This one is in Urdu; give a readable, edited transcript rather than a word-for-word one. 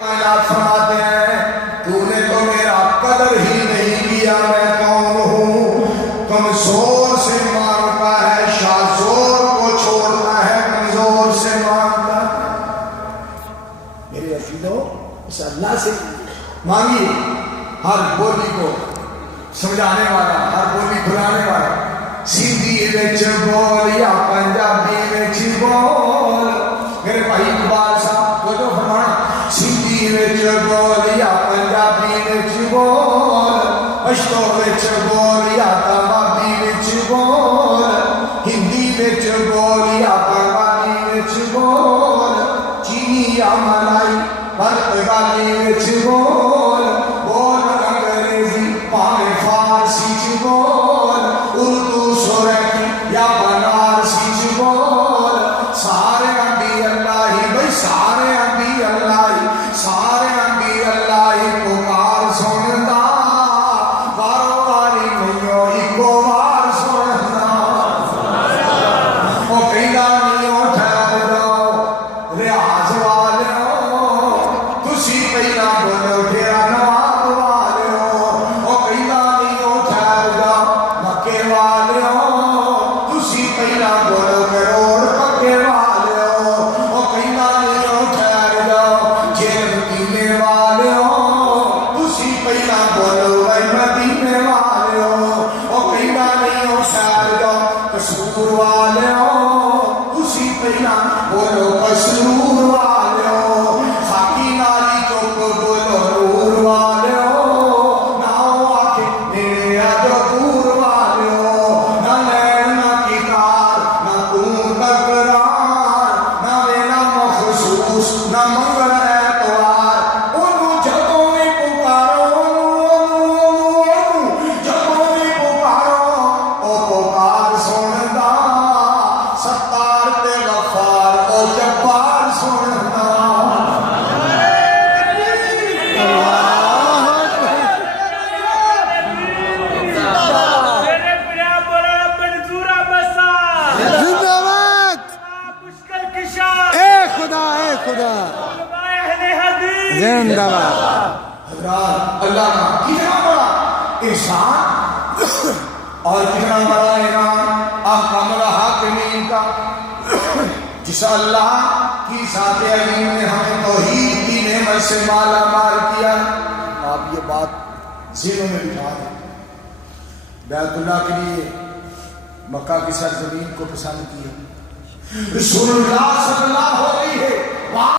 فرماتے ہیں تو نے تو میرا قدر ہی نہیں کیا، میں کون ہوں؟ کمزور سے مانگتا ہے شاذور کو چھوڑتا ہے، کمزور سے مانگتا ہے۔ میرے عزیزو اس اللہ سے مانگیے، ہر بولی کو سمجھانے والا، ہر بولی بھلانے والا، سندھی وچ بول یا پنجابی وچ بول۔ میرے بھائی اقبال صاحب کو جو فرمانا، سندھی وچ بول یا پنجابی وچ بول، پشتو وچ بول یا تمامی وچ بول، ہندی وچ بول یا بنگالی وچ بول، چینی یا ملائی پرتگالی وچ بول، بول انگریزی پاویں فارسی چ بول، اردو سرخی یا بنارسی چ بول، سارے انبی اللہ ہی بھائی، سارے انبی اللہ ہی، سارے انبی اللہ ہی پکار سندا، بارو باری نہیں ایکو بار سندا۔ وہ کہندا نہیں ٹھہر جاؤ ریاض والو، تسی پہلا بولو پھر نواب والو۔ وہ کہندا نہیں ٹھہر جاؤ مکے والو، تسی پہلا بولو کروڑ پکے والو۔ وہ کہندا نہیں ٹھہر جاؤ جیل مدینے والو، تسی پہلا بولو اے مدینے والو۔ وہ کہندا نہیں ٹھہر جاؤ قصور والو، تسی پہلا بولو قصور والو۔ خاکی ناری چوک بولو نور والو، نہ آکے نیڑے آجو دور والو۔ نہ لین نہ کتار نہ توں تکرار، نہ ویلا مخصوص نہ منگل اعتوار، انہوں جدوں بھی پکارو، جدوں بھی پکارو او پکار سندا، ستار تے غفار او جبار سندا۔ زندہ باد اے خدا، اے خدا، زندہ باد۔ حضرات اللہ کا کتنا بڑا احسان اور کتنا بڑا انعام احکم الحاکمین کا، جس اللہ کی ذات علیم نے ہمیں توحید کی نعمت سے مالا مال کیا۔ آپ یہ بات ذہنوں میں بٹھا دیں، بیت اللہ کے لیے مکہ کی سرزمین کو پسند کیا، رسول اللہ صلی اللہ علیہ وسلم